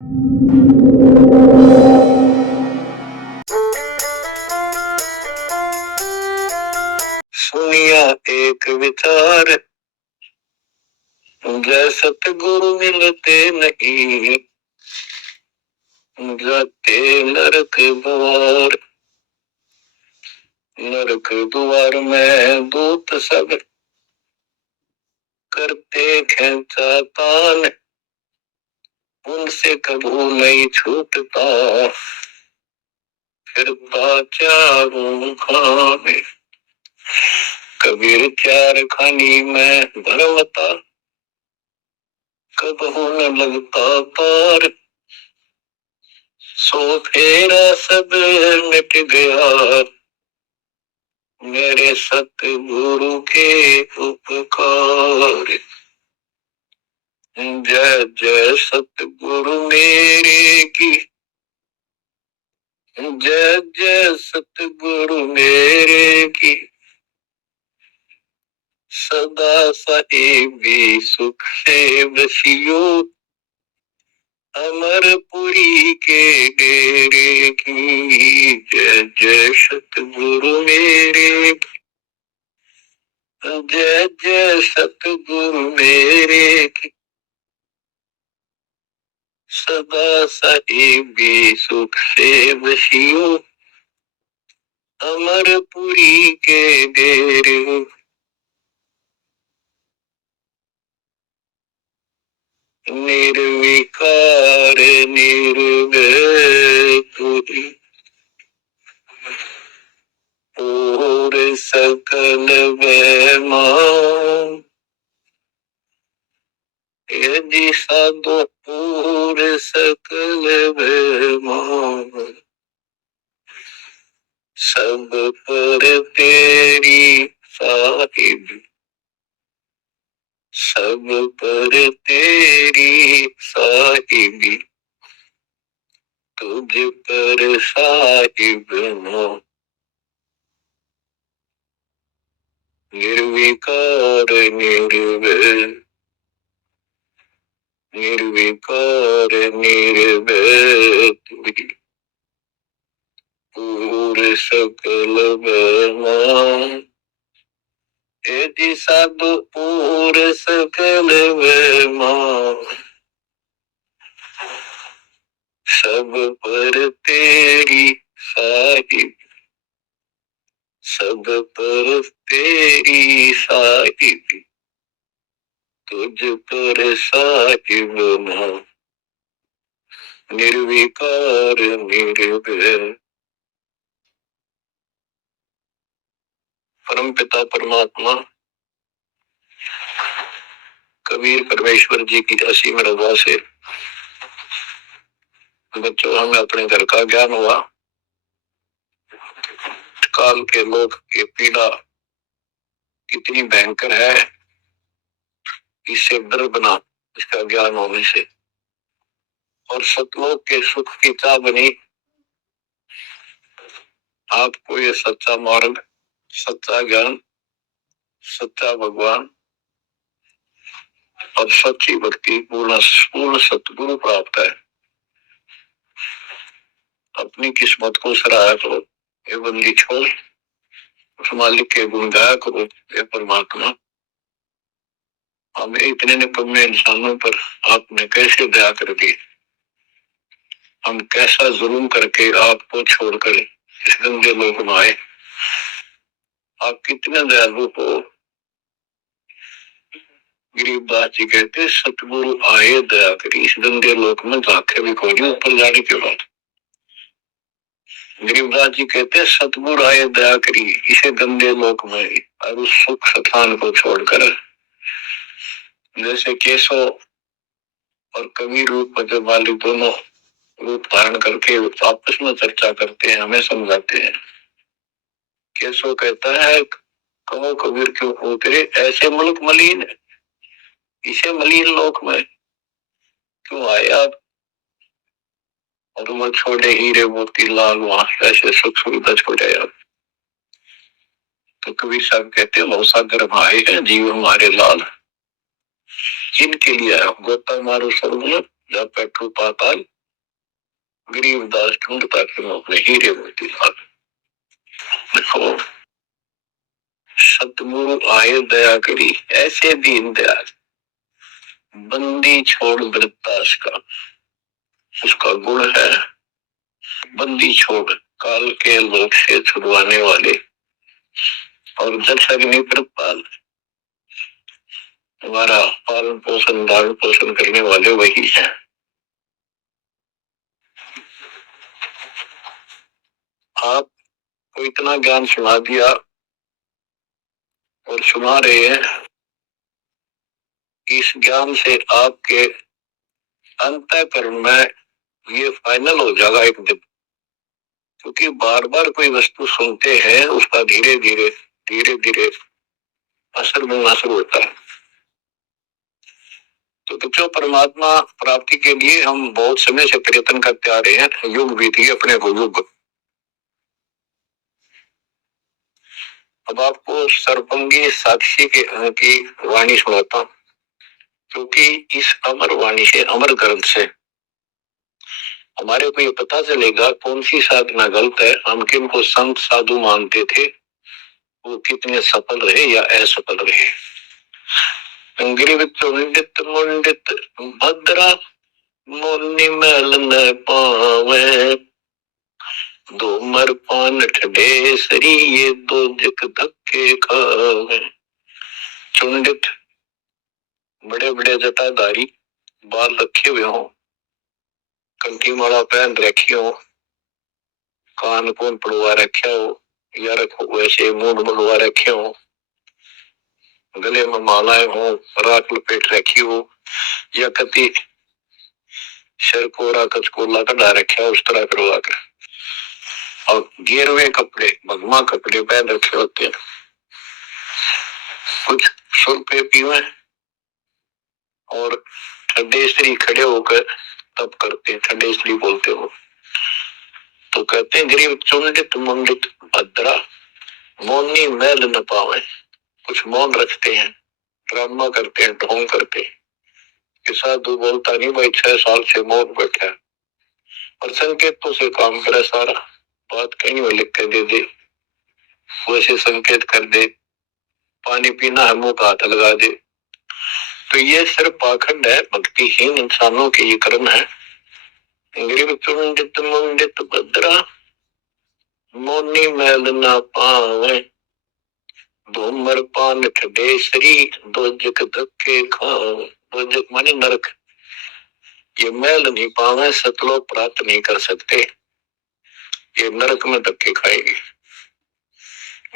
सुनिया एक विचार, जय सतगुरु मिलते नहीं, जाते नरक द्वार। नरक द्वार में दूत सब करते खेचा तान, उनसे कबू नहीं छूटता, फिरता चारों खाने। कबीर चार खानी में भरमता, कबहू न लगता पार। सो फेरा सब मिट गया, मेरे सतगुरु के उपकार। जय जय सतगुरु मेरे की, जय जय सतगुरु मेरे की। सदा साहिबी सुख से बसियो, अमरपुरी के डेरे की। जय जय सतगुरु मेरे की, जय जय सतगुरु मेरे की। सदा साहिबी सुख से बसियो, अमरपुरी के डेरे। निर्विकार निर्भय तुझी, और सकल बेमान। यदि साधु पूर सकल बेमान, सब पर तेरी साहिब, सब पर तेरी साहिबी। तुझ पर साहिब हो, निर्विकार निर्भय, निर्विकार निर्भय तुझी, पूर सकल बेमान। यदि साधु पूर सकल बेमान, सब पर तेरी साहिब, सब पर तेरी साहिब। तुझ पर साहिब ना, निर्विकार निर्भय। परम पिता परमात्मा कबीर परमेश्वर जी की असीम रजा से बच्चों हमें अपने घर का ज्ञान हुआ। काल के लोग की पीड़ा कितनी भयंकर है, इससे डर बना इसका ज्ञान होने से। और सतलोक के सुख की चाह बनी आपको ये सच्चा मार्ग, सच्चा ज्ञान, सच्चा भगवान और सच्ची भक्ति पूर्ण पूर्ण सतगुरु प्राप्त है। अपनी किस्मत को सराहा करो, ये बंदी छोड़, उस मालिक के गुण गाया करो। ये परमात्मा, हमें इतने निकम्मे इंसानों पर आपने कैसे दया कर दी। हम कैसा जुल्म करके आपको छोड़कर इस गंदे लोक में आए। आप कितने दयालु हो। गरीबदास जी कहते सतगुरु आए दया करी, इस गंदे लोक में झांके भी कोई नहीं ऊपर जाने के बाद। गरीबदास जी कहते सतगुरु आए दया करी इसे गंदे लोक में, और उस सुख स्थान को छोड़कर। जैसे केशव और कबीर रूप वाले दोनों रूप धारण करके आपस में चर्चा करते हैं, हमें समझाते हैं। केशव कहता है कहो कबीर क्यों उतरे, ऐसे मुल्क मलिन है, इसे मलिन लोक में क्यों आए आप। और वो छोड़े हीरे मोती लाल, वहां ऐसे सुख सुविधा छोड़े आप। तो कबीर साहब कहते हैं सागर में आए हैं जीव हमारे लाल, जिनके लिए गोता मारो सर्व जब पेट्रोल पाताल गरीबदास ढूंढता कि मैं अपने हीरे मोती लाल। देखो, सतगुरु आए दया करी, ऐसे दीन दयाल, बंदी छोड़ वृत्तास का, उसका गुण है बंदी छोड़, काल के लोक से छुड़वाने वाले, और जस अग्नि पाल, हमारा पालन पोषण धारण पोषण करने वाले वही हैं। आपको इतना ज्ञान सुना दिया और सुना रहे हैं, इस ज्ञान से आपके अंतःकरण में ये फाइनल हो जाएगा एक दिन, क्योंकि बार बार कोई वस्तु सुनते हैं उसका धीरे धीरे असर मिलना शुरू होता है। तो जो परमात्मा प्राप्ति के लिए हम बहुत समय से प्रयत्न करते आ रहे हैं, युग बीत गए अपने को युग। अब आपको सर्वंगी साक्षी की वाणी सुनाता हूं, क्योंकि इस अमर वाणी से, अमर ग्रंथ से हमारे को ये पता चलेगा कौन सी साधना गलत है, हम किन को संत साधु मानते थे, वो कितने सफल रहे या असफल रहे। गिरिवित मुंडित भद्रा मोनि मैल न पावे, दो मर पान ठडे सरी, ये दो जक धक्के खावे। चुंडित, बड़े बड़े जटाधारी, बाल रखे हुए हों, कंठी माला पहन रखी हो, कान कौन पड़वा रखे हो, या रखो वैसे मूड बढ़वा रखे हो, गले में मालाएं हो, राख लपेट रखी हो, या कति शरकोरा कचकोला कटा रखा उस तरह करवा कर, और गिरवे कपड़े, भगवा कपड़े पहन रखे होते हैं। कुछ सुरपे पीवे और ठंडे स्त्री खड़े होकर तप करते हैं, ठंडे स्त्री बोलते हो। तो कहते हैं गरीब चुंडित मुंडित भद्रा मौनी मैल न पावे, कुछ मौन रखते हैं, ड्रामा करते हैं, ढोंग करते हैं कि साधु बोलता नहीं भाई, 6 साल से मौन बैठा है, और संकेतों से काम करे सारा, बात कहीं वो लिख के दे दे, वैसे संकेत कर दे, पानी पीना है मुंह का हाथ लगा दे। तो ये सिर्फ पाखंड है, भक्तिहीन इंसानों के ये कर्म है। गरीब चुंडित मुंडित भद्रा मौनी मैल ना पावे, दो मर पान ठडे सरी, दो जक धक्के खावे। दो जक माने नरक, ये मैल नहीं पावे, सतलोक प्राप्त नहीं कर सकते, ये नरक में धक्के खाएगी।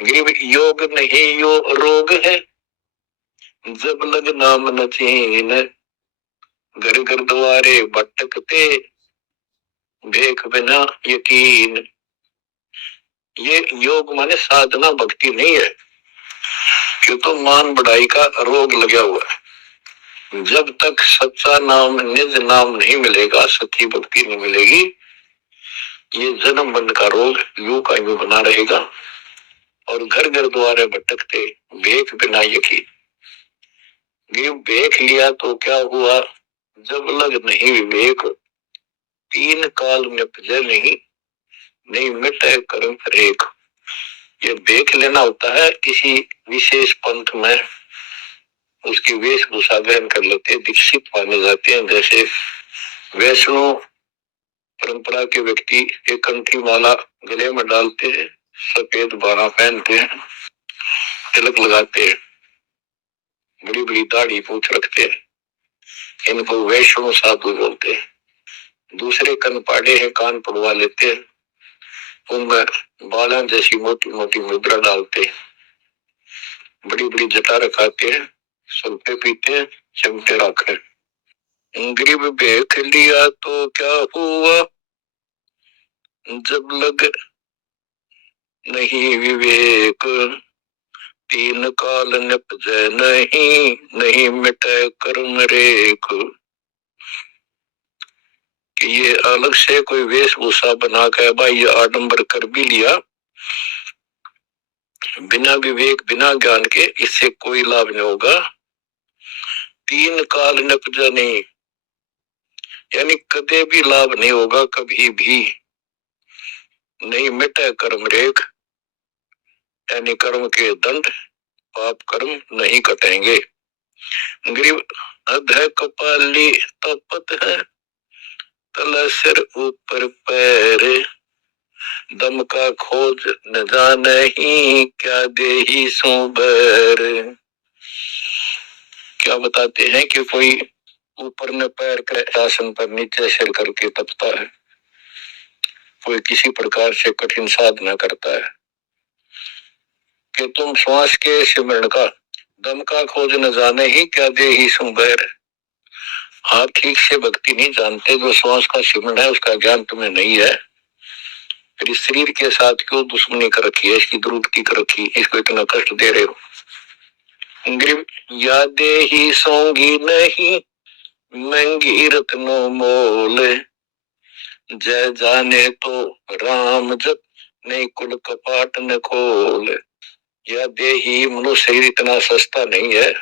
गरीब योग नहीं यो रोग है, जब लग नाम न चीन, घर घर द्वारे भटकते देख बिना यकीन। ये योग माने साधना भक्ति नहीं है, क्यों तो मान बढ़ाई का रोग लगा हुआ है। जब तक सच्चा नाम, निज नाम नहीं मिलेगा, सच्ची भक्ति नहीं मिलेगी, ये जन्म बंद का रोग यूं का यूं बना रहेगा। और घर घर द्वारे भटकते देख बिना यकीन, देख लिया तो क्या हुआ, जब लग नहीं विवेक, तीन काल निपजे नहीं मिटे कर्म रेख। ये देख लेना होता है किसी विशेष पंथ में, उसकी वेशभूषा ग्रहण कर लेते हैं, दीक्षित माने जाते हैं। जैसे वैष्णव परंपरा के व्यक्ति एक कंठी माला गले में डालते हैं, सफेद बाला पहनते हैं, तिलक लगाते हैं, बड़ी बड़ी दाढ़ी पूछ रखते हैं, इनको वैष्णव साधु बोलते हैं। दूसरे कन पाड़े हैं, कान पड़वा लेते हैं, उनमें बाला जैसी मोटी मोटी मुद्रा डालते हैं, बड़ी बड़ी जटा रखाते हैं, सुलपे पीते हैं, चिमटे रखे। गरीब देख लिया तो क्या हुआ, जब लग नहीं विवेक, तीन काल निपजे नहीं मिटे कर्म रेख। कि ये अलग से कोई वेशभूषा बना के भाई ये आडंबर कर भी लिया, बिना विवेक बिना ज्ञान के इससे कोई लाभ नहीं होगा। तीन काल निपजा नहीं, यानी कदे भी लाभ नहीं होगा, कभी भी नहीं मिटे कर्म रेख, यानी कर्म के दंड पाप कर्म नहीं कटेंगे। ग्रीव अध कपाली तपत है, तल सिर ऊपर पैर, दम का खोज न जाने ही, क्या देही सो बैर। क्या बताते हैं कि कोई ऊपर न पैर कर आसन पर नीचे सिर करके तपता है, कोई किसी प्रकार से कठिन साधना करता है, कि तुम श्वास के सिमरण का दम का खोज न जाने ही, क्या दे ही सुबैर। आप ठीक से भक्ति नहीं जानते, जो श्वास का सिमरण है उसका ज्ञान तुम्हें नहीं है, फिर इस शरीर के साथ क्यों दुश्मनी कर रखी है, इसकी दुर्गति कर रखी, इसको इतना कष्ट दे रहे हो। यादे ही सोंगी नहीं, महंगी रत्नो मोल, जय जाने तो राम जप, नहीं कुल कपाट न खोल। यह देही मनुष्य शरीर इतना सस्ता नहीं है,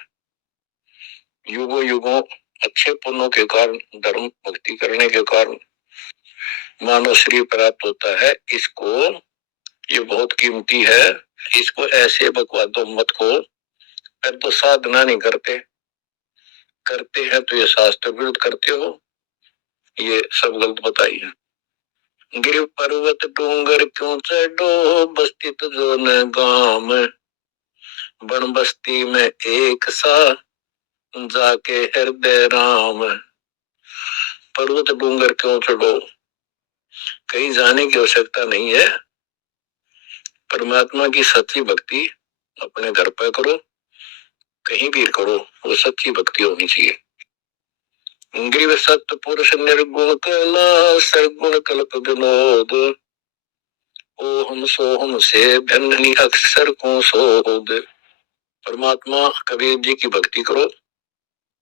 युगों युगों अच्छे पुण्यों के कारण, धर्म भक्ति करने के कारण मानव शरीर प्राप्त होता है। इसको ये बहुत कीमती है, इसको ऐसे बकवादों मत को। फिर तो साधना नहीं करते, करते हैं तो ये शास्त्र विरुद्ध करते हो, ये सब गलत बताइए। गिर पर्वत डूंगर क्यों चढ़ो, बस्ती तो जो न गांव, बन बस्ती में एक सा, जाके हृदय राम। पर्वत डूंगर क्यों चढ़ो, कहीं जाने की आवश्यकता नहीं है। परमात्मा की सच्ची भक्ति अपने घर पर करो, कहीं भी करो, वो सच्ची भक्ति होनी चाहिए। ग्रीव सत्य पुरुष निर्गुण कला, सरगुण कल्प विनोद, ओहम सोहम से भिन्न अक्षर को शोध। परमात्मा कबीर जी की भक्ति करो,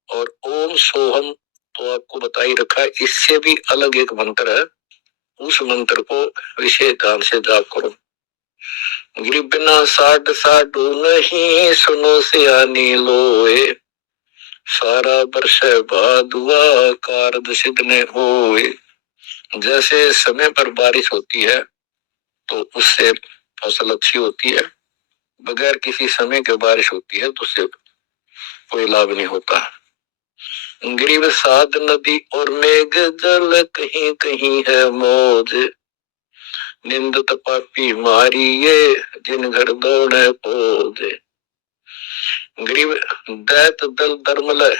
और ओम सोहम तो आपको बता ही रखा है, इससे भी अलग एक मंत्र है, उस मंत्र को विशेष ध्यान से जाप करो। गिर बिना साठ साधु नहीं, सुनो सियानी लोए, सारा वर्ष भादुआ कारद सिद्ध ने होए। जैसे समय पर बारिश होती है तो उससे फसल अच्छी होती है, बगैर किसी समय के बारिश होती है तो उससे कोई लाभ नहीं होता। ग्रीव साध नदी और मेघ जल, कहीं कहीं है मौज, निंदत पापी मारिये, जिन घर दौड़े पौधे। ग्रीव दैत दल धर्मलय,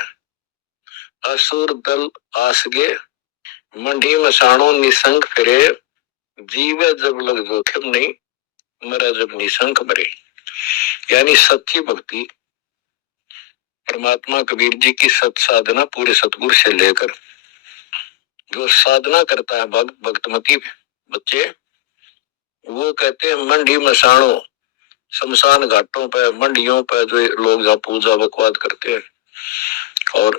असुर दल आसगे, मंडी मसाणों निसंग फिरे, जीवे जब लग जोखिम नहीं, मरा जब निसंक मरे। यानी सच्ची भक्ति परमात्मा कबीर जी की सत साधना पूरे सतगुरु से लेकर जो साधना करता है भक्तमती बच्चे, वो कहते हैं मंडी मसाणों, शमशान घाटों पर, मंडियों पर जो लोग जहाँ पूजा बकवाद करते हैं, और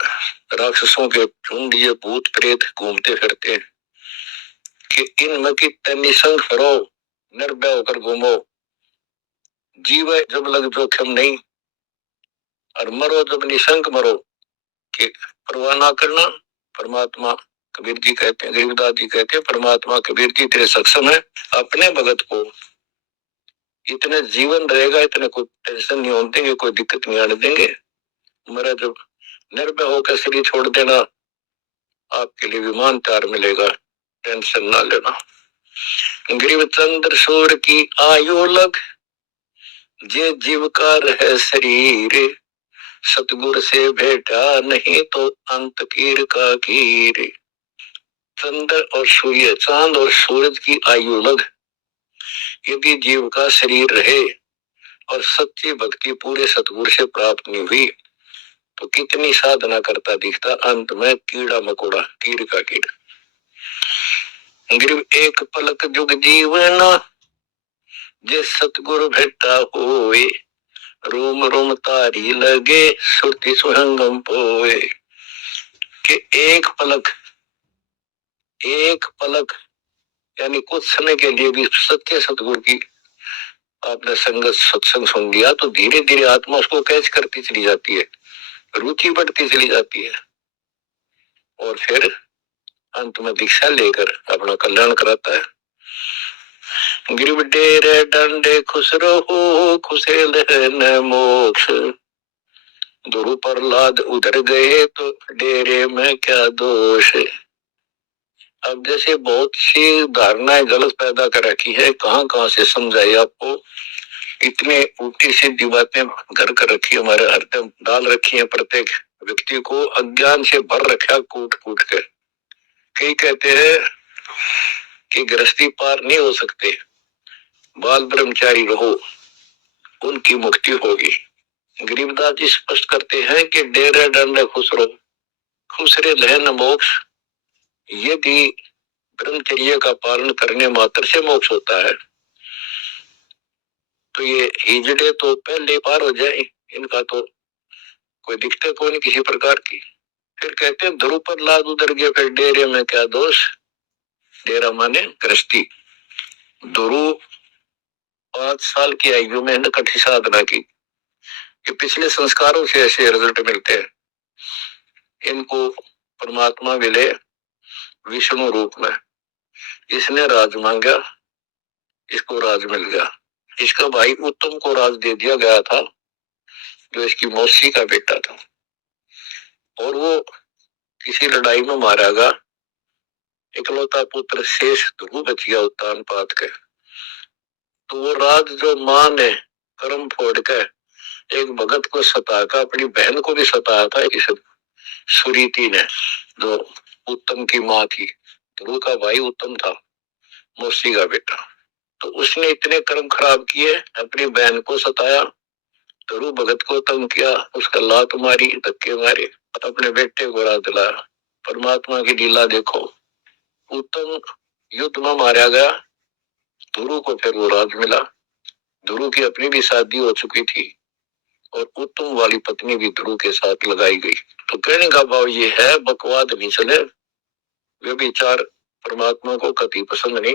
राक्षसों के झुंड, ये भूत प्रेत घूमते फिरते हैं, कि इनमें की निसंग फिरो, निर्भय होकर घूमो, जीव जब लग जोखिम नहीं, और मरो जब निशंक मरो, कि परवाह ना करना। परमात्मा कबीर जी कहते हैं, गरीबदास जी कहते हैं, परमात्मा कबीर जी तेरे सक्षम है, अपने भगत को इतने जीवन रहेगा, इतने कोई टेंशन नहीं होने देंगे, कोई दिक्कत नहीं आने देंगे। मरा जब निर्भय होकर शरीर छोड़ देना, आपके लिए विमान तैयार मिलेगा, टेंशन ना लेना। ग्रीव चंद्र सूर्य की आयु लग, जे जीव का रहे शरीर, सतगुर से भेटा नहीं तो अंत कीर का कीर। चंद्र और सूर्य, चांद और सूरज की आयु लग, यदि जीव का शरीर रहे और सच्ची भक्ति पूरे सतगुरु से प्राप्त नहीं हुई, तो कितनी साधना करता दिखता, अंत में कीड़ा मकोड़ा, कीड़ का कीड़ा। गिर एक पलक जुग जीवना, जे सतगुरु भेटा होए, रोम रोम तारी लगे, सुरति सुहंगम पोए। कि एक पलक यानी कुछ समय के लिए भी सत्य सतगुरु की आपने संगत सत्संग सुन लिया, तो धीरे धीरे आत्मा उसको कैच करती चली जाती है, रुचि बढ़ती चली जाती है, और फिर अंत में दीक्षा लेकर अपना कल्याण कराता है। गिरव डेरे डंडे खुश रहो, खुशे लहन मोक्ष। गुरु प्रहलाद उधर गए तो डेरे में क्या दोष। अब जैसे बहुत सी धारणाएं गलत पैदा कर रखी है, कहां कहां से समझाई आपको। इतने उल्टी सीधी बातें घर कर रखी है, हमारे हृदय डाल रखी है, प्रत्येक व्यक्ति को अज्ञान से भर रखा कूट कूट के। कई कहते हैं कि गृहस्थी पार नहीं हो सकते, बाल ब्रह्मचारी रहो, उनकी मुक्ति होगी। गरीबदास जी स्पष्ट करते हैं कि डेरे डंडे खुश रहो, खुश रे लहन मोक्ष। यदि ब्रह्मचर्य का पालन करने मात्र से मोक्ष होता है तो ये हिजड़े तो पहले पार हो जाए, इनका तो कोई दिक्कत को नहीं किसी प्रकार की। फिर कहते हैं ध्रुव प्रहलाद उधर गए, फिर डेरे में क्या दोष। डेरा माने गृहस्थी। ध्रुव 5 साल की आयु में कठी साधना की, कि पिछले संस्कारों से ऐसे रिजल्ट मिलते हैं। इनको परमात्मा मिले विष्णु रूप में, इसने राज मांगा, इसको राज मिल गया। इसका भाई उत्तम को राज दे दिया गया था, जो इसकी मौसी का बेटा था, और वो किसी लड़ाई में मारा गया। इकलौता पुत्र शेष ध्रुव बच गया उत्तान पात के। तो वो राज जो मां ने कर्म फोड़ के एक भगत को सताकर अपनी बहन को भी सताया था, इस सुरीति ने, जो उत्तम की मां थी। ध्रुव का भाई उत्तम था, मौसी का बेटा। तो उसने इतने कर्म खराब किए, अपनी बहन को सताया, ध्रुव भगत को तंग किया, उसका लात मारी, धक्के मारे, अपने बेटे को राज दिलाया। परमात्मा की लीला देखो। उत्तम युद्ध में मारा गया, ध्रुव को फिर वो राज मिला। ध्रुव की अपनी भी शादी हो चुकी थी और उत्तम वाली पत्नी भी ध्रुव के साथ लगाई गई। तो कहने का भाव ये है, बकवाद नहीं चले। वे विचार परमात्मा को कति पसंद नहीं,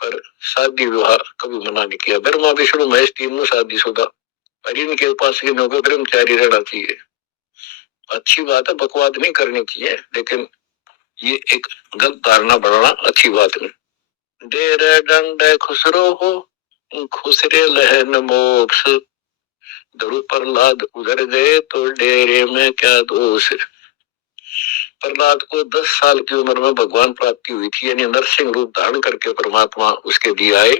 पर शादी विवाह कभी मना नहीं किया। ब्रह्मा विष्णु महेश तीनों शादीशुदा, और इनके पास के लोगों ब्रह्मचारी रहना चाहिए। अच्छी बात है, बकवाद नहीं करनी चाहिए, लेकिन ये एक गलत धारणा बनाना अच्छी बात नहीं। डेरे डंडे खुसरो हो, खुसरे लहन मोक्ष। ध्रुव प्रहलाद उधर गए तो डेरे में क्या दोष। प्रहलाद को 10 साल की उम्र में भगवान प्राप्ति हुई थी, यानी नरसिंह रूप धारण करके परमात्मा उसके दिए आए,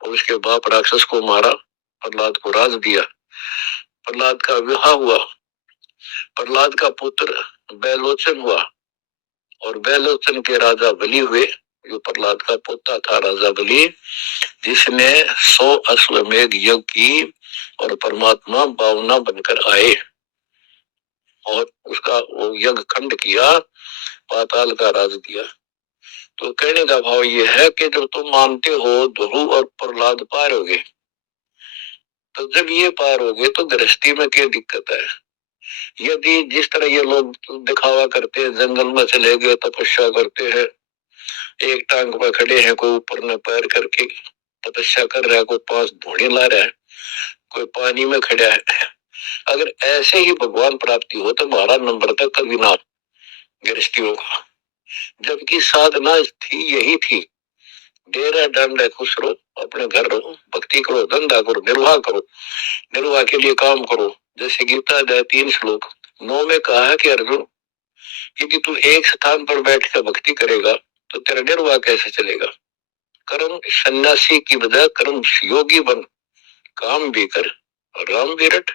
और उसके बाप राक्षस को मारा, प्रहलाद को राज दिया। प्रहलाद का विवाह हुआ, प्रहलाद का पुत्र बैलोचन हुआ, और बैलोचन के राजा बलि हुए, जो प्रहलाद का पोता था राजा बलि, जिसने 100 अश्वमेघ यज्ञ की, और परमात्मा बावना बनकर आए और उसका वो यज्ञ खंड किया, पाताल का राज दिया। तो कहने का भाव ये है कि जब तुम मानते हो ध्रुव और प्रहलाद पार हो गए, तो जब ये पार हो गए तो गृहस्थी में क्या दिक्कत है। यदि जिस तरह ये लोग दिखावा करते हैं, जंगल में चले गए, तपस्या करते हैं, एक टांग पर खड़े हैं, कोई ऊपर न पैर करके तपस्या कर रहा है, कोई 5 घोड़े ला रहा है, कोई पानी में खड़ा है, अगर ऐसे ही भगवान प्राप्ति हो तो हमारा नंबर तक कभी ना गृहस्थी होगा। जबकि साधना थी यही थी, डेरा डंडा खुश रहो, अपने घर रहो, भक्ति करो, धंधा करो, निर्वाह करो, निर्वाह के लिए काम करो। जैसे गीता अध्याय 3 श्लोक 9 में कहा है कि अर्जुन, यदि तू एक स्थान पर बैठ कर भक्ति करेगा तो तेरा निर्वाह कैसे चलेगा। कर्म सन्यासी की बजाय कर्म योगी बन, काम भी कर, राम भी रट।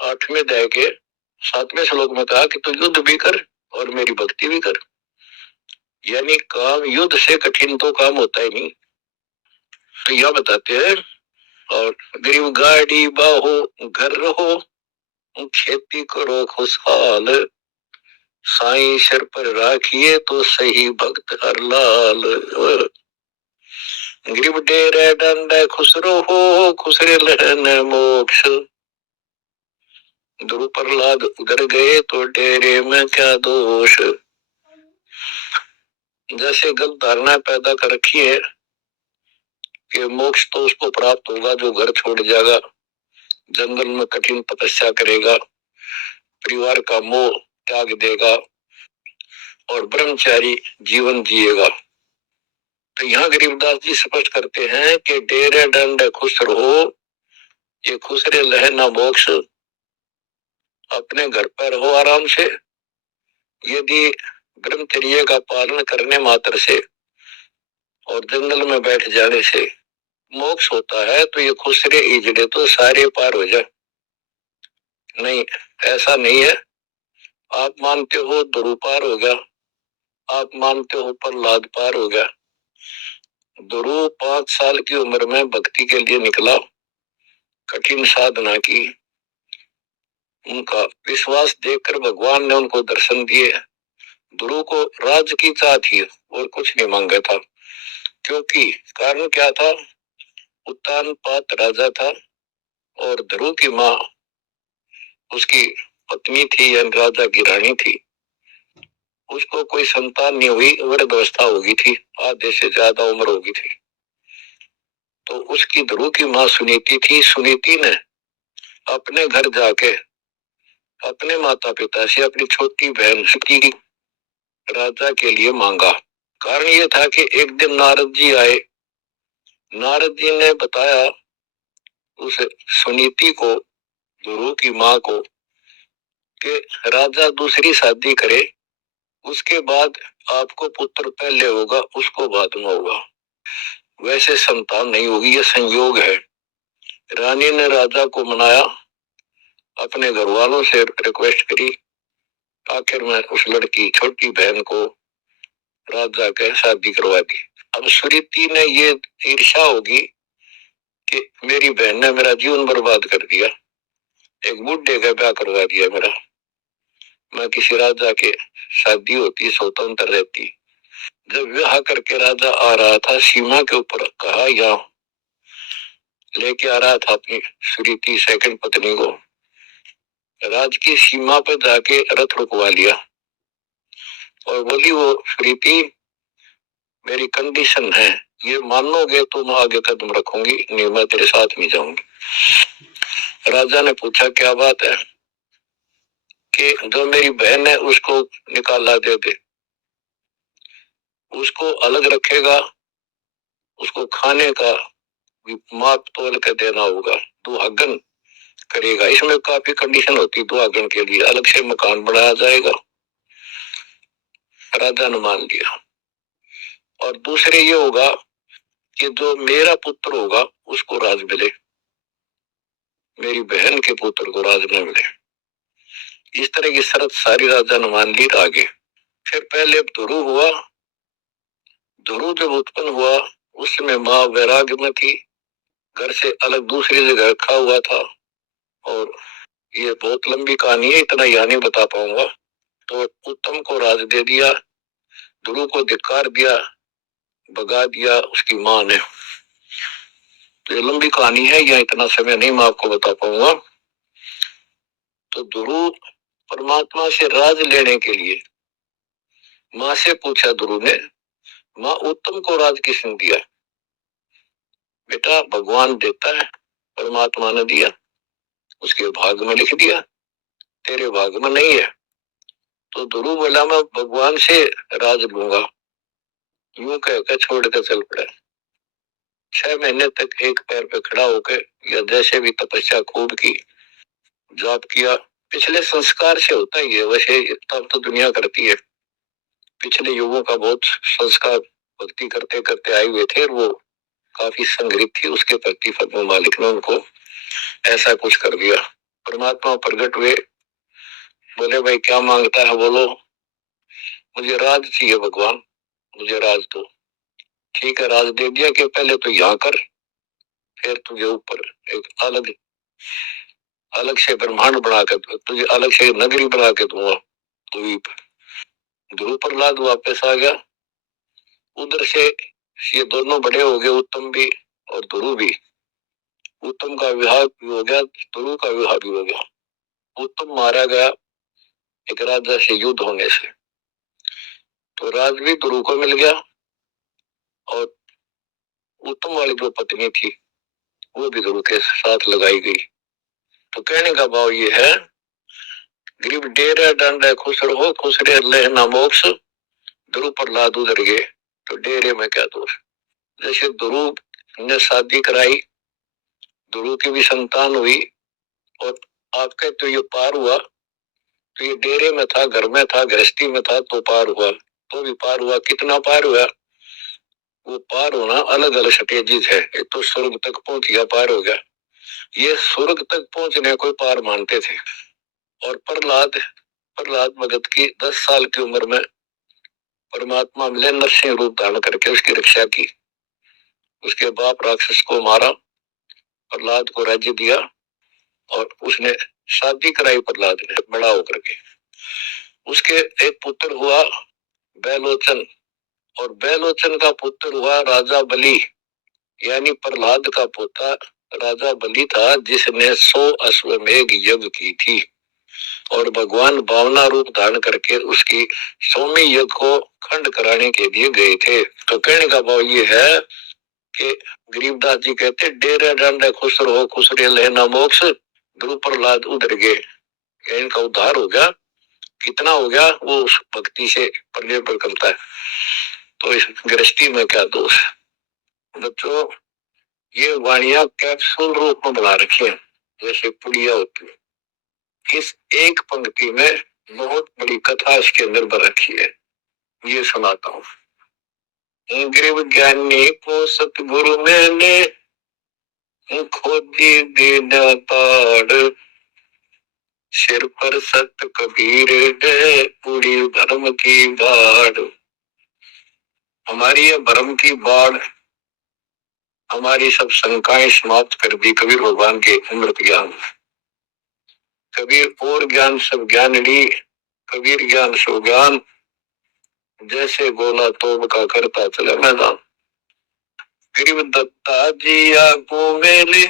8वें अध्याय के 7वें श्लोक में कहा कि तू युद्ध भी कर और मेरी भक्ति भी कर। यानी काम युद्ध से कठिन तो काम होता ही नहीं। तो यह बताते हैं, और गरीब गाड़ी बाहो घर रहो, खेती करो खुशहाल, साईं सिर पर राखिए तो सही भक्त हर लाल। गरीब डेरे डंडे खुश रहो, खुसरे लहन मोक्ष। ध्रुव प्रहलाद उधर गए तो डेरे में क्या दोष। जैसे गलत धारणा पैदा कर रखी है कि मोक्ष तो उसको प्राप्त होगा जो घर छोड़ जाएगा, जंगल में कठिन तपस्या करेगा, परिवार का मोह त्याग देगा, और ब्रह्मचारी जीवन जिएगा। तो यहाँ गरीबदास जी स्पष्ट करते हैं कि डेरे दंड खुश रहो, ये खुश रे लह ना मोक्ष, अपने घर पर रहो आराम से। यदि ब्रह्मचर्य का पालन करने मात्र से और जंगल में बैठ जाने से मोक्ष होता है तो ये खुश रे इजड़े तो सारे पार हो जाए, नहीं, ऐसा नहीं है। आप मानते हो ध्रुव पार हो गया, आप मानते हो प्रहलाद पार हो गया। ध्रुव 5 साल की उम्र में भक्ति के लिए निकला, कठिन साधना की, उनका विश्वास देखकर भगवान ने उनको दर्शन दिए। ध्रुव को राज की चाह थी और कुछ नहीं मांगा था, क्योंकि कारण क्या था, उत्तानपाद राजा था और ध्रुव की माँ उसकी पत्नी थी या राजा की रानी थी। उसको कोई संतान नहीं हुई, वृद्धावस्था हो गई थी, आधे से ज्यादा उम्र हो गई थी। तो उसकी ध्रुव की माँ सुनीति थी। सुनीति ने अपने घर जाके अपने माता पिता से अपनी छोटी बहन की राजा के लिए मांगा। कारण ये था कि एक दिन नारद जी आए, नारद जी ने बताया उस सुनीति को, ध्रुव की माँ को, कि राजा दूसरी शादी करे, उसके बाद आपको पुत्र पहले होगा, उसको बाद में होगा, वैसे संतान नहीं होगी, ये संयोग है। रानी ने राजा को मनाया, अपने घर वालों से रिक्वेस्ट करी, आखिर में उस लड़की छोटी बहन को राजा के शादी करवा दी। अब सुरीति ने ये ईर्ष्या होगी कि मेरी बहन ने मेरा जीवन बर्बाद कर दिया, एक बुढ़े का ब्याह करवा दिया मेरा, मैं किसी राजा के शादी होती, स्वतंत्र रहती। जब विवाह करके राजा आ रहा था, सीमा के ऊपर कहा, यहाँ लेके आ रहा था अपनी सुरीति सेकंड पत्नी को, राज की सीमा पर जाके रथ रुकवा लिया और बोली, वो सुरीति मेरी कंडीशन है, ये मानोगे तो मैं आगे कदम रखूंगी, नहीं मैं तेरे साथ नहीं जाऊंगी। राजा ने पूछा, क्या बात है? कि जो मेरी बहन है उसको निकाला दे दे, उसको अलग रखेगा, उसको खाने का माप तोल के देना होगा, दुहागन करेगा। इसमें काफी कंडीशन होती है, दुहागन के लिए अलग से मकान बनाया जाएगा। राजा ने मान लिया। और दूसरे ये होगा कि जो मेरा पुत्र होगा उसको राज मिले, मेरी बहन के पुत्र को राज न मिले। इस तरह की शर्त सारी राजा ने मान ली। आगे फिर पहले ध्रुव हुआ। ध्रुव जब उत्पन्न हुआ उस समय माँ वैराग्य में थी, घर से अलग दूसरी जगह रखा हुआ था। और ये बहुत लंबी कहानी है, इतना यहाँ नहीं बता पाऊंगा। तो उत्तम को राज दे दिया, ध्रुव को धिक्कार दिया, भगा दिया उसकी माँ ने। तो ये लंबी कहानी है, यहाँ इतना समय नहीं मैं आपको बता पाऊंगा। तो ध्रुव परमात्मा से राज लेने के लिए माँ से पूछा ध्रुव ने, माँ उत्तम को राज किसने दिया? बेटा भगवान देता है, परमात्मा ने दिया, उसके भाग में लिख दिया, तेरे भाग में नहीं है। तो ध्रुव बोला, मैं भगवान से राज लूंगा। यूं कहकर छोड़ कर चल पड़ा। 6 महीने तक एक पैर पे खड़ा होकर या जैसे भी तपस्या खूब की, जाप किया। पिछले संस्कार से होता ही है, वैसे तब तो दुनिया करती है। पिछले युगों का बहुत संस्कार भक्ति करते करते आए हुए थे, वो काफी संग्रहित थी, उसके प्रति फतेह मालिक ने उनको ऐसा कुछ कर दिया। परमात्मा प्रकट हुए, बोले भाई क्या मांगता है बोलो। मुझे राज चाहिए भगवान, मुझे राज दो। ठीक है, राज दे दिया कि पहले तो यहाँ कर, फिर तुझे ऊपर एक अलग अलग से ब्रह्मांड बनाकर, तुझे अलग से नगरी बना के दूंगा द्वीप। ध्रुव प्रहलाद वापस आ गया। उधर से ये दोनों बड़े हो गए, उत्तम भी और ध्रुव भी। उत्तम का विवाह भी हो गया, ध्रुव का विवाह भी हो गया। उत्तम मारा गया एक राजा से युद्ध होने से, तो राज भी ध्रुव को मिल गया और उत्तम वाली जो पत्नी थी वो भी ध्रुव के साथ लगाई गई। तो कहने का भाव ये है, गरीब डेरा दंड खुश रहो, खुश रहे ना मोक्ष, ध्रुव प्रहलाद उधर गए तो डेरे में क्या दोष। जैसे ध्रुव ने शादी कराई, ध्रुव की भी संतान हुई और आपके तो ये पार हुआ, तो ये डेरे में था, घर में था, गृहस्थी में था तो पार हुआ, तो भी पार हुआ। कितना पार हुआ, वो पार होना अलग अलग स्टेजेस है। एक तो स्वर्ग तक पहुंच गया, पार हो गया। ये स्वर्ग तक पहुंचने को पार मानते थे। और प्रहलाद प्रहलाद भगत की 10 साल की उम्र में परमात्मा मिले, नरसिंह रूप धारण करके उसकी रक्षा की। उसके बाप राक्षस को मारा, प्रहलाद को राज्य दिया और उसने शादी कराई प्रहलाद ने बड़ा होकर के। उसके एक पुत्र हुआ बैलोचन, और बैलोचन का पुत्र हुआ राजा बलि, यानी प्रहलाद का पोता राजा बलि था, जिसने 100 अश्वमेघ यज्ञ की थी। और भगवान बावना रूप धारण करके उसकी 100वें यज्ञ को खंड कराने के लिए गए थे। तो कहने का भाव ये है कि गरीबदास जी कहते डेरे डंडे खुश रहो, खुश रहे लेना मोक्ष, ध्रुव प्रहलाद उधर गए, इनका उद्धार हो गया। कितना हो गया वो उस भक्ति से पर निर्भर करता है। तो इस गृहस्थी में क्या दोष। बच्चों, ये वाणियां कैप्सूल रूप में बना रखी है, जैसे पुड़िया होती है। इस एक पंक्ति में बहुत बड़ी कथा इसके अंदर भर रखी है। ये सुनाता हूँ। गरीब ज्ञानी को सतगुरु मैंने खोदी दीन ताड़, सिर पर सत कबीर है पूरी धर्म की बाढ़। हमारी ये भरम की बाढ़, हमारी सब शंकाएं समाप्त कर दी कबीर भगवान के अमृत ज्ञान। कबीर और ज्ञान सब ज्ञान ली, कबीर ज्ञान सो ज्ञान, जैसे गोला तोब का करता चले मैदान। गरीब दत्ता जी आगू मेले,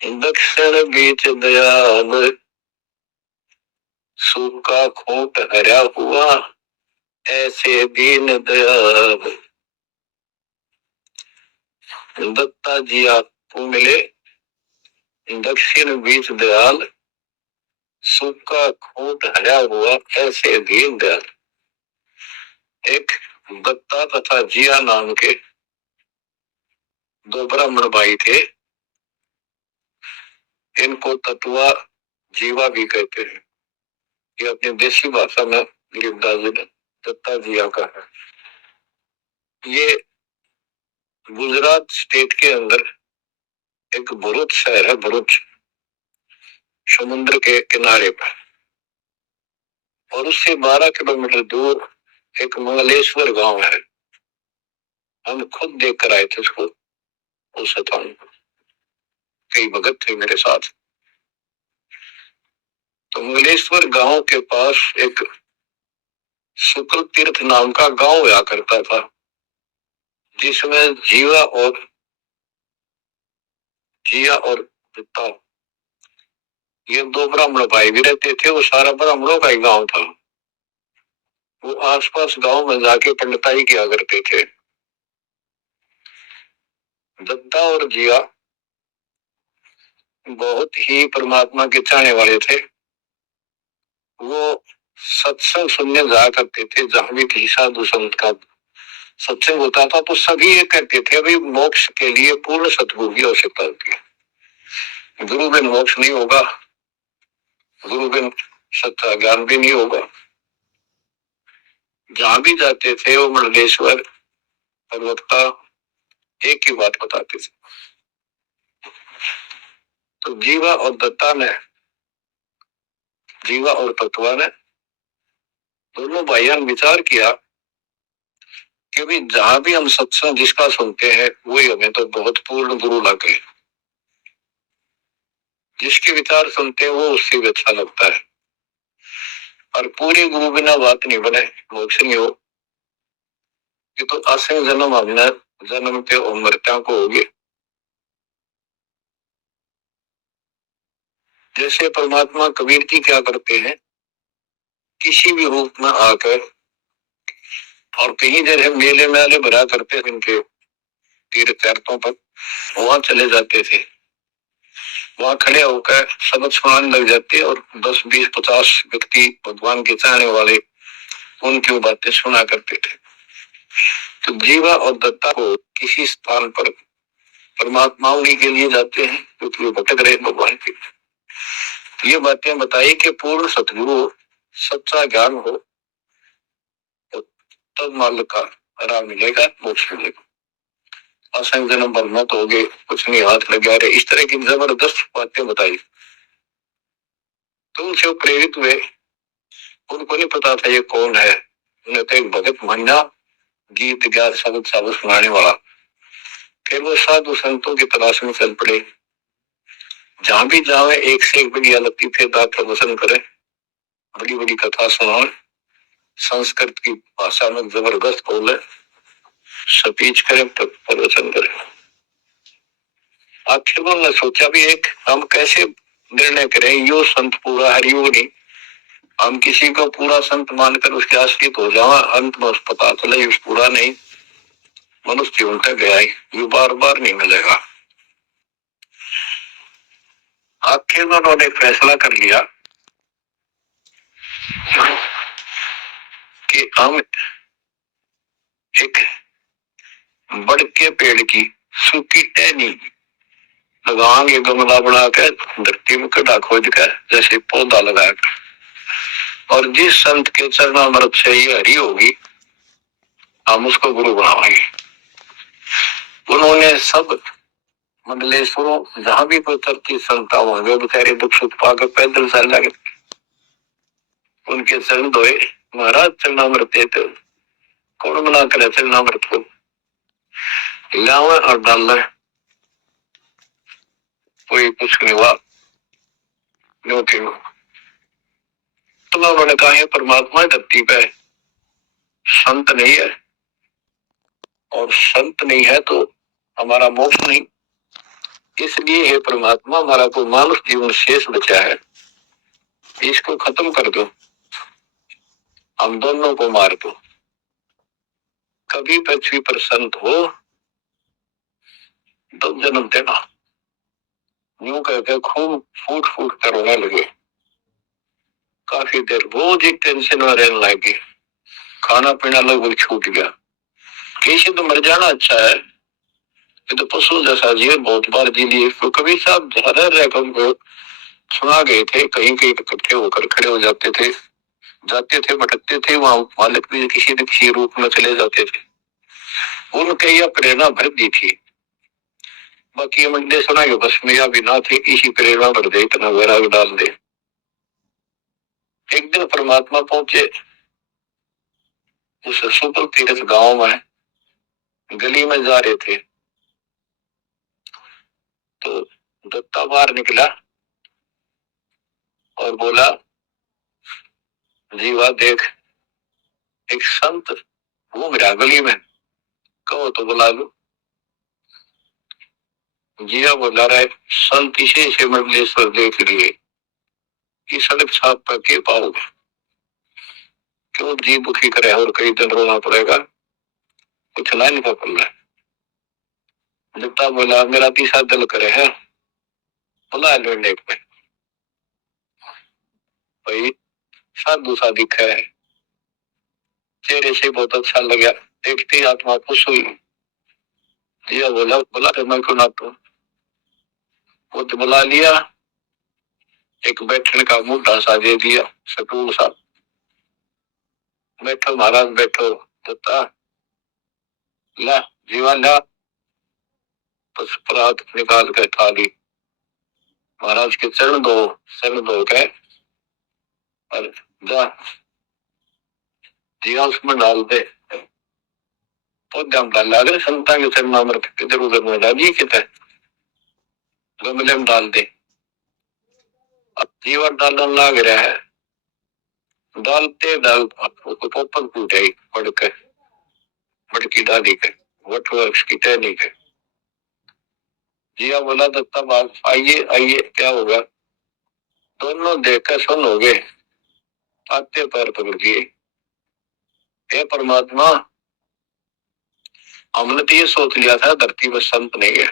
दक्षिण बीच दयाल, सूखा खूंट हरा हुआ ऐसे दीन दयाल। दत्ता जी आपको मिले, दक्षिण बीच दयाल, सूखा खूंट हरा हुआ ऐसे दीन दयाल। एक दत्ता तथा जिया नाम के 2 ब्राह्मण भाई थे। इनको तत्वा जीवा भी कहते हैं। ये अपनी देसी भाषा में गरीबदास जी ने दत्ता जिया का है। ये गुजरात स्टेट के अंदर एक भरूच शहर है, भरूच, समुद्र के किनारे पर। और उससे 12 किलोमीटर दूर एक मंगलेश्वर गांव है। हम खुद देख कर आए थे उसको, उस स्थान पर। कई भगत थे मेरे साथ। तो मंगलेश्वर गांव के पास एक शुक्ल तीर्थ नाम का गांव हुआ करता था, जिसमें जिया और दत्ता, ये 2 ब्राह्मण भाई भी रहते थे। वो सारा ब्राह्मणों का ही गांव था। वो आसपास गांव में जाके पंडिताई किया करते थे। दत्ता और जिया बहुत ही परमात्मा के चाहने वाले थे। वो सत्संग सुनने जाया करते थे। जहां भी किसी साधु संत का सत्संग होता था तो सभी ये कहते थे अभी मोक्ष के लिए पूर्ण सतगुरु की आवश्यकता होती है। गुरु बिन मोक्ष नहीं होगा, गुरु बिन सत्य ज्ञान भी नहीं होगा। जहां भी जाते थे वो मंडलेश्वर प्रवक्ता एक ही बात बताते थे। तो जीवा और दत्ता ने, जीवा और तत्वा ने, दोनों भाइयों ने विचार किया कि भी जहां भी हम सत्संग जिसका सुनते हैं वही हमें तो बहुत पूर्ण गुरु लगे। जिसके विचार सुनते हैं वो उससे भी अच्छा लगता है। और पूरे गुरु बिना बात नहीं बने, मोक्ष नहीं हो। ये तो असंग जन्म हमने जन्मते और मृत्या को होगी। जैसे परमात्मा कबीर जी क्या करते हैं, किसी भी रूप में आकर, और कहीं जगह मेले मेले भरा करते हैं इनके तीर्थ तीर्थों पर, वहां चले जाते थे। वहां खड़े होकर शब्द सुनाने लग जाते और 10, 20, 50 व्यक्ति भगवान के चाहने वाले उनकी वो बातें सुना करते थे। तो जीवा और दत्ता को किसी स्थान पर परमात्मा उन्हीं के लिए जाते हैं क्योंकि वो भटक रहे भगवान के। ये बातें बताई कि पूर्ण सतगुरु सच्चा ज्ञान हो तो तब मार्ग का राह मिलेगा, मोक्ष मिलेगा। असंग जन्म पर मत हो गए, कुछ नहीं हाथ लग गया, इस तरह की जबरदस्त बातें बताई। तो उनसे प्रेरित हुए, उनको नहीं पता था ये कौन है। उन्हें तो एक भगत महीना गीत गा शब्द शब्द सुनाने वाला। फिर वो साधु संतों की तलाश में चल पड़े। जहां भी जावे एक से एक बढ़िया लगती थे, दात प्रवचन करे, बड़ी बड़ी कथा सुनाओ, संस्कृत की भाषा में जबरदस्त बोले, स्पीच करे, प्रवचन करे। आखिर उन्होंने सोचा भी एक हम कैसे निर्णय करें, यो संत पूरा हरियो नहीं, हम किसी को पूरा संत मानकर उसके आश्रित हो जावा, अंत में उस पता चले उस पूरा नहीं, मनुष्य जीवन तक गया ही, ये बार बार नहीं मिलेगा। आखिर में उन्होंने फैसला कर लिया कि हम एक बड़ के पेड़ की सूखी टहनी लगाएंगे, गमला बना कर धरती में गड्ढा खोद कर जैसे पौधा लगाकर, और जिस संत के चरणामृत से ये हरी होगी हम उसको गुरु बनाएंगे। उन्होंने सब मंडलेश्वरों जहां भी कोई तरती संता होंगे बेचारे दुख सुख पाकर पैदल चल लगे, उनके चरण धोए, महाराज चरणामृत देते, कौन बना कर चरणामृत को लावे और डाल, कोई कुछ नहीं हुआ। तो उन्होंने कहा है परमात्मा धरती पे संत नहीं है, और संत नहीं है तो हमारा मोक्ष नहीं, इसलिए हे परमात्मा हमारा को मानव जीवन शेष बचा है, इसको खत्म कर दो, हम दोनों को मार दो, कभी पृथ्वी पर संत हो तो जन्म देना। यूं कहकर खूब फूट फूट कर रोने लगे। काफी देर रोज एक टेंशन में रहने लगे, खाना पीना लगभग छूट गया। किसी तो मर जाना अच्छा है, ये तो पशु जैसा जीवन बहुत बार जी लिए। तो कभी साहब सुना गए थे, कहीं कहीं इकट्ठे होकर खड़े हो जाते थे, भटकते थे, वहां मालिक भी किसी न किसी रूप में चले जाते थे। उनके यह प्रेरणा भर दी थी, बाकी ये मंडे सुना कि बस में या भी ना थे, किसी प्रेरणा भर दे, इतना वैराग डाल दे। एक दिन परमात्मा पहुंचे उस सुपर तीर्थ गांव में, गली में जा रहे थे तो दत्ता बाहर निकला और बोला, जीवा देख एक संत घूम रहा गली में, कहो तो बुला लो। जिया बोला रहा है, संत इसे मंडलेश्वर देख लिए कि सड़क साफ पर के पाओगे, क्यों जी दुखी करे और कई दिन रोना पड़ेगा, कुछ ना निकल पड़ रहा है। दत्ता बोला मेरा तीसरा दिल करे है, बुला लो नेक में। भाई साधु सा दिखा है, चेहरे से बहुत अच्छा लगा, देखते आत्मा खुश हुई। जिया बोला बुला मैं क्यों ना, तो वो तो बुला लिया, एक बैठने का मुद्दा सा दे दिया, सकूल सा, बैठो महाराज बैठो। दत्ता ला जीवा ला, परात निकाल कर थाली महाराज के चरण धो के और जा जीवा उसमें डाल दे, पौधा में डाल अगर संता के चरणामृत इधर उधर में डालिए, कितने गमले में डाल दे। अब जीवन डालने लग रहा है, डालते पोपल टूटे पड़कर बड़की डाली के वट वृक्ष की टहनी के। जिया बोला दत्ता बात आइए आइए, क्या होगा? दोनों देखकर सुन हो गए, आते पैर पकड़ दिए, हे परमात्मा हमने तो ये सोच लिया था धरती पर संत नहीं है।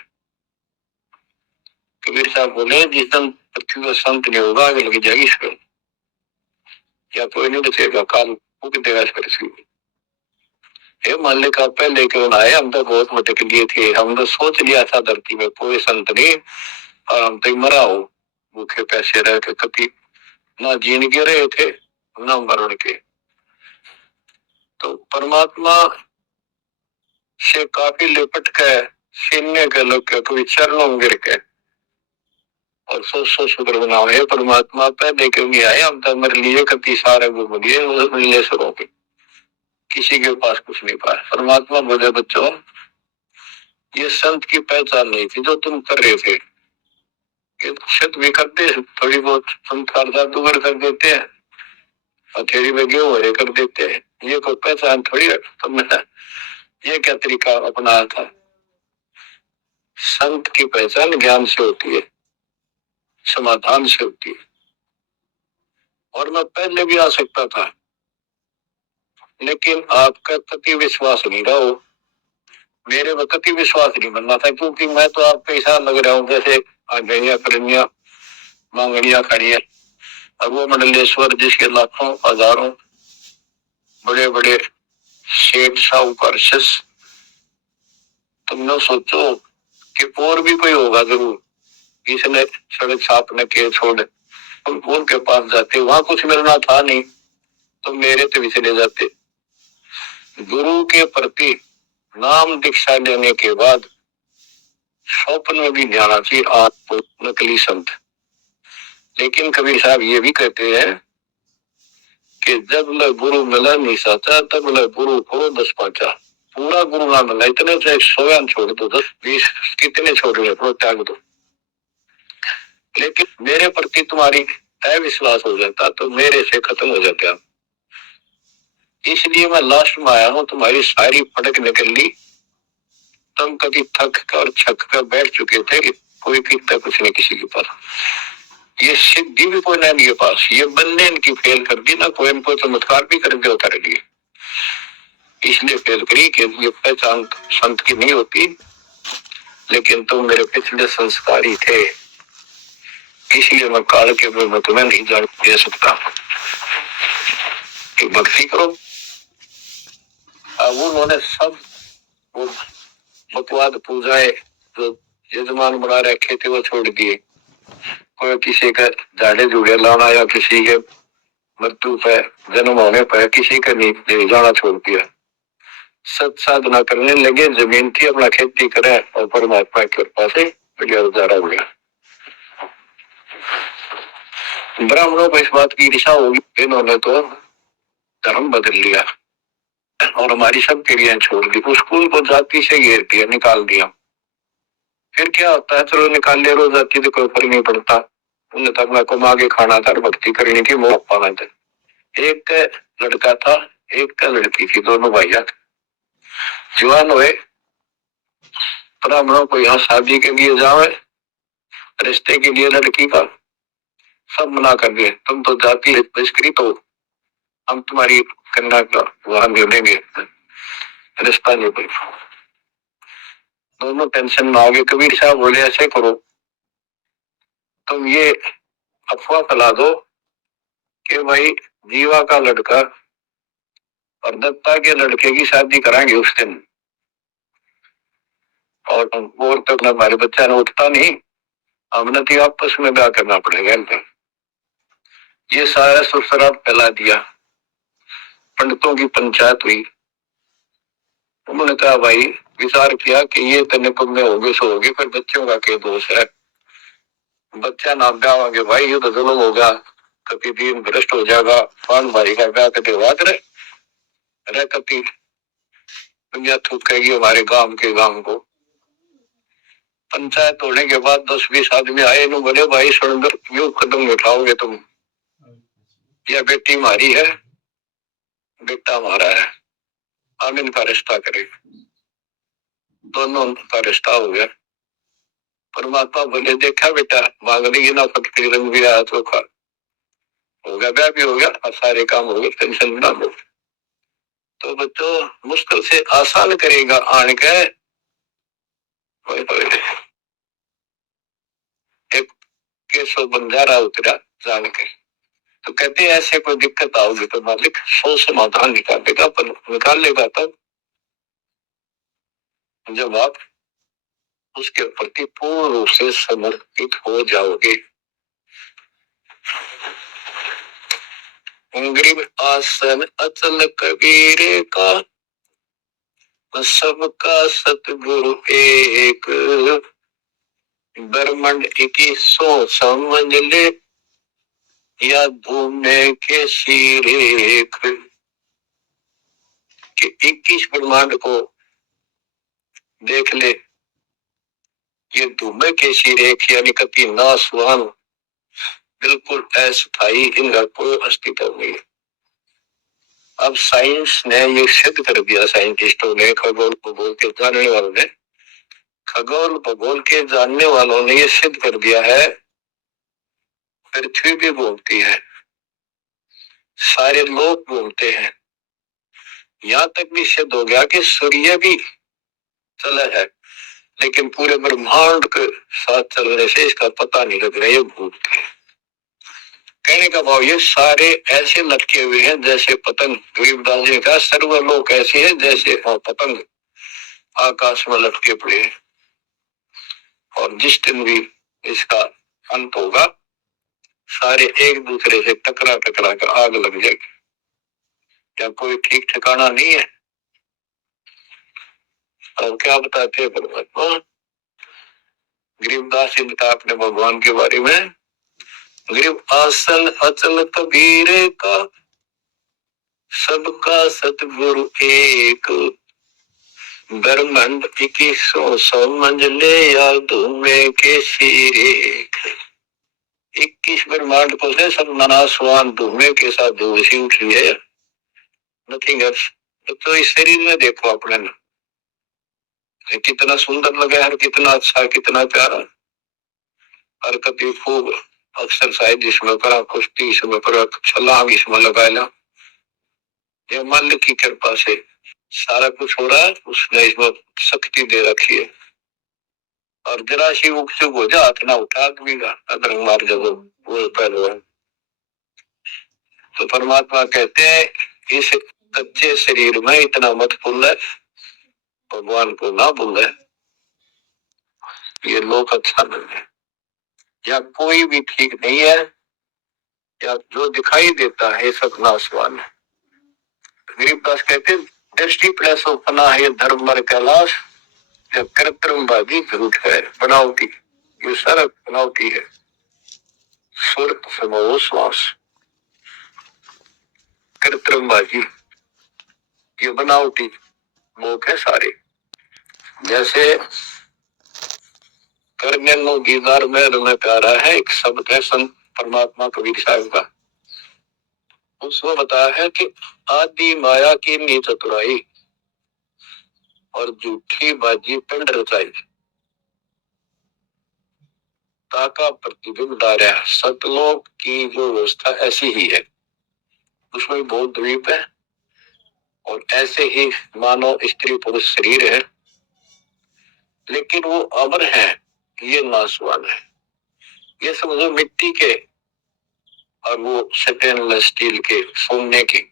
कबीर साहब बोले जिस दिन पृथ्वी पर संत नहीं होगा आगे लगी जाएगी इसको, या कोई नहीं बचेगा, काल फूक देगा पृथ्वी। हे मालिक आप पहले क्यों ना आए, हम तो बहुत भटक लिए थे, हम तो सोच लिया था धरती में कोई संत नहीं, और हम तो मरा हो भूखे पैसे रह के, कभी ना जीन के रहे थे ना मरण के। तो परमात्मा से काफी लिपट के सीने के लोग के कभी चरणों में गिर के और सो शुक्र बनाओ, हे परमात्मा पहले क्यों नहीं आए, हम तो मेरे लिए कभी सारे घूम लिए मिलने से रोके, किसी के पास कुछ नहीं पाया। परमात्मा बोले बच्चों ये संत की पहचान नहीं थी जो तुम कर रहे थे, कि क्षत भी करते थोड़ी बहुत संस्कार जादूगर कर देते हैं, हथेली में गेहूं हरे कर देते हैं, ये कोई पहचान थोड़ी है। तुमने ये क्या तरीका अपनाया था। संत की पहचान ज्ञान से होती है, समाधान से होती है। और मैं पहले भी आ सकता था, लेकिन आपका कति विश्वास नहीं रहा हो, मेरे में कति विश्वास नहीं बनना था, क्योंकि मैं तो आपका ऐसा लग रहा हूँ जैसे आगनिया करनिया मांगनिया खड़ी है। अब वो मंडलेश्वर जिसके लाखों हजारों बड़े बड़े सेठ साहूकार शिष्य, तुम न सोचो कि और भी कोई होगा जरूर, इसने सड़क छापने के छोड़ उनके पास जाते, वहां कुछ मिलना था नहीं तो मेरे तो भी चले जाते। गुरु के प्रति नाम दीक्षा लेने के बाद स्वप्न में भी जाना चाहिए आप नकली संत। लेकिन कबीर साहब ये भी कहते हैं कि जब ल गुरु मिला नहीं साचा, तब ल गुरु खोलो 10 पाचा। पूरा गुरु ना मिला, इतने से 100 छोड़ दो, 10-20 कितने छोड़ रहे हो त्याग दो, लेकिन मेरे प्रति तुम्हारी अविश्वास हो जाता तो मेरे से खत्म हो जाते आप। इसलिए मैं लास्ट में आया हूं, तुम्हारी सारी फटक निकल ली, तुम कभी थक कर और छक कर बैठ चुके थे कि कोई कितना कुछ नहीं किसी के पास, ये सिद्धि भी कोई नहीं के पास, ये बंदे इनकी फेल कर दी ना, कोई इनको चमत्कार भी कर दिया उतारे लिए, इसलिए फेल करी कि ये पहचान संत की नहीं होती। लेकिन तुम मेरे पिछले संस्कारी थे, इसलिए मैं काल के में तुम्हें नहीं जान दे सकता कि भक्ति करो। अब उन्होंने सब वो बकवाद पूजाए जो यजमान बना रखे थे वो छोड़ दिए, कोई किसी का झाड़े झूड़े लाना या किसी के मृत्यु पे जन्म होने पर किसी का नहीं जाना छोड़ दिया, सत साधना करने लगे, जमीन थी अपना खेती करे और परमात्मा की कृपा से बढ़िया गुजारा हो गया। ब्राह्मणों को इस बात की दिशा होगी, इन्होंने तो धर्म बदल लिया और हमारी सब क्रियाएं छोड़ दी, स्कूल को जाति से घेर दिया, निकाल दिया। फिर क्या होता है, चलो निकाल लिया, रोज जाति तो कोई फर्क नहीं पड़ता, उन्हें तक मैं कमा के खाना था, भक्ति करनी थी, मोह पाना था। एक लड़का था, एक लड़की थी, दोनों भैया जवान हुए, ब्राह्मणों को यहाँ शादी के लिए जावे, रिश्ते के लिए लड़की का सब मना कर दिए, तुम तो जाति बहिष्कृत हो, हम तुम्हारी कन्या का वहां दे देंगे, रिश्ता नहीं कोई। दोनों टेंशन में आ गए। कबीर साहब बोले ऐसे करो, तुम ये अफवाह फैला दो कि भाई जीवा का लड़का और दत्ता के लड़के की शादी कराएंगे उस दिन, और तक ना हमारे बच्चा ने उठता नहीं, हमने तो आपस में ब्याह करना पड़ेगा। ये सारा सुरसरा फैला दिया, पंडितों की पंचायत हुई, उन्होंने कहा भाई विचार किया कि ये तने पुण्य होगे सो होगे, फिर बच्चों का क्या दोष है, बच्चा ना ब्याह होंगे भाई ये तो जुल्म होगा, कभी दिन भ्रष्ट हो जाएगा, पान भाई का ब्याह कभी बात रहे कभी दुनिया थूकेगी हमारे गांव को। पंचायत होने के बाद 10-20 आदमी आए, नो बोले भाई सुंदर क्यों कदम उठाओगे तुम, यह बेटी हमारी है, बेटा हमारा है, हम इनका रिश्ता करेंगे। दोनों का रिश्ता हो गया। परमात्मा बोले देखा बेटा मांगने ना फटकरी रंग भी आया चोखा हो गया, ब्याह भी हो गया और सारे काम हो गए, टेंशन ना लो। तो बच्चों मुश्किल से आसान करेगा आने के, एक केसो बंजारा उतरा जान के, तो कहते हैं ऐसे कोई दिक्कत आओगी तो मालिक 100 समाधान निकालेगा, पर निकालेगा तब जब आप उसके प्रति पूर्ण रूप से समर्पित हो जाओगे। ग्रीव आसन अचल कबीरे का, सबका सतगुरु एक, ब्रह्मांड की सो समझ ले, या धूमे के शीरेख, कि 21 ब्रह्मांड को देख ले, ये धूमे के शीरेख यानी कति नासवान, बिल्कुल अस्थायी, इनका कोई अस्तित्व नहीं। अब साइंस ने ये सिद्ध कर दिया, साइंटिस्टों ने, खगोल भूगोल के जानने वालों ने, खगोल भूगोल के जानने वालों ने ये सिद्ध कर दिया है, पृथ्वी भी घूमती है, सारे लोग घूमते हैं, यहां तक भी सिद्ध हो गया कि सूर्य भी चला है, लेकिन पूरे ब्रह्मांड के साथ चलने से इसका पता नहीं लग रहा, ये घूमते हैं। कहने का भाव ये सारे ऐसे लटके हुए हैं जैसे पतंग, गरीबदास जी ने कहा सर्वलोक ऐसे है जैसे पतंग आकाश में लटके पड़े हैं, और जिस दिन भी इसका अंत होगा सारे एक दूसरे से टकरा टकरा कर आग लग जाएगी, क्या कोई ठीक ठिकाना नहीं है। और क्या बताते हैं परमात्मा, गरीबदास जी ने अपने भगवान के बारे में, ग्रीव आसन अचल कबीरे का, सबका सतगुरु एक, ब्रह्मांड की सो समझ ले, या धूमे के शीरेख। 21 ब्रह्मांड को से सब नासवान धूमे के साथ धूल सी उठ रही है, नथिंग एल्स। तो इस शरीर में देखो अपने कितना सुंदर लगा है, कितना अच्छा, कितना प्यारा, हरकत खूब, एक्सरसाइज इसमें करा, कुश्ती इसमें करा, छलांग इसमें लगा ला, ये मालिक की कृपा से सारा कुछ हो रहा है, उसने इसमें शक्ति दे रखी है। और जरा सी उकचुक हो जा, हाथ ना उठा आदमी का, अगर मार जब वो पहलवान। तो परमात्मा कहते हैं इस कच्चे शरीर में इतना मत भूल, भगवान को ना भूल, ये लोक अच्छा नहीं है, या कोई भी ठीक नहीं है, या जो दिखाई देता है सब नाशवान है। गरीबदास कहते दृष्टि प्लस अपना है धर्म मर कैलाश, जब कृत्रिमवादी झूठ है बनावटी, ये सारा बनावटी है। सुरत समो श्वास, कृत्रिमवादी ये बनावटी लोग है सारे। जैसे करने नो दीदार में प्यारा है एक शब्द है संत परमात्मा कबीर साहब का, उसमें बताया है कि आदि माया की नी चतुराई और झूठी बाजी पिंड रचाई, ताका प्रतिबिंब डारा, सतलोक की जो व्यवस्था ऐसी ही है, उसमें बहुत द्वीप है, और ऐसे ही मानव स्त्री पुरुष शरीर है, लेकिन वो अमर है, ये नासवान है। ये समझो मिट्टी के और वो स्टेनलेस स्टील के, सोने के,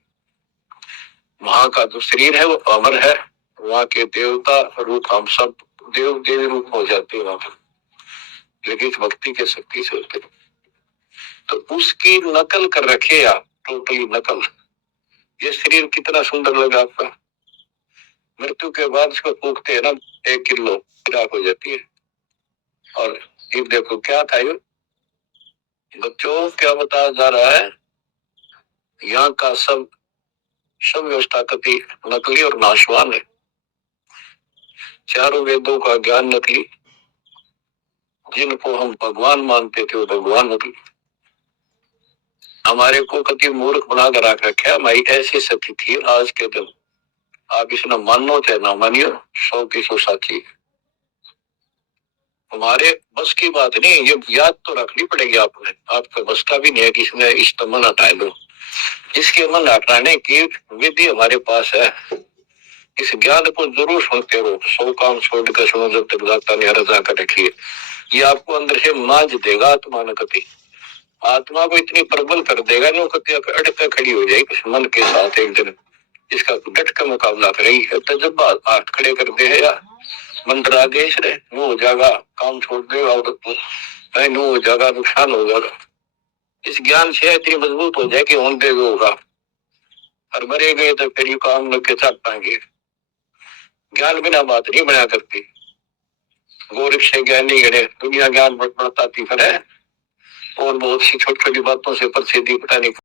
वहां का जो शरीर है वो अमर है, वहां के देवता रूप हम सब देव देवी रूप हो जाते हैं वहां पर, लेकिन भक्ति के शक्ति से होते। तो उसकी नकल कर रखे आप, टोटली नकल। ये शरीर कितना सुंदर लगा आपका, मृत्यु के बाद इसको फूकते हैं ना, 1 किलो राख हो जाती है। और ये देखो क्या था ये बच्चों, क्या बताया जा रहा है, यहाँ का सब व्यवस्था कति नकली और नाशवान है। चारों वेदों का ज्ञान नकली, जिनको हम भगवान मानते थे वो भगवान नकली। हमारे को कति मूर्ख बना कर रख रखा, हमारी ऐसी स्थिति थी आज के दिन, आप इसने मानो चाहे ना मानियो, 100 की 100 साथी। हमारे बस की बात नहीं, ये याद तो रखनी पड़ेगी आपने, आपके बस का भी नहीं है कि इसने इस मन हटा दो, इसके मन हटाने की विधि हमारे पास है। इस ज्ञान को जरूर सुनते रहो, 100 काम छोड़ कर सुनो जब तक जाता नहीं, रजा कर रखिए, ये आपको अंदर से मांझ देगा आत्मा न कति। आत्मा को इतनी प्रबल कर देगा नो अटक खड़ी हो जाएगी मन के साथ एक दिन, इसका डट का मुकाबला करेगी। तो जब हाथ खड़े कर दे है या मंत्र आदेश रहे वो हो जाएगा, काम छोड़ देगा और नो हो जाएगा, नुकसान हो जाएगा। इस ज्ञान से इतनी मजबूत हो जाए कि होने होगा और मरे गए तो फिर यू काम लोग के साथ पाएंगे। ज्ञान बिना बात नहीं बना करती। गोरख से ज्ञान नहीं गणे, दुनिया ज्ञान बढ़ता थी है और बहुत सी छोटी छोटी बातों से प्रसिद्धि पता नहीं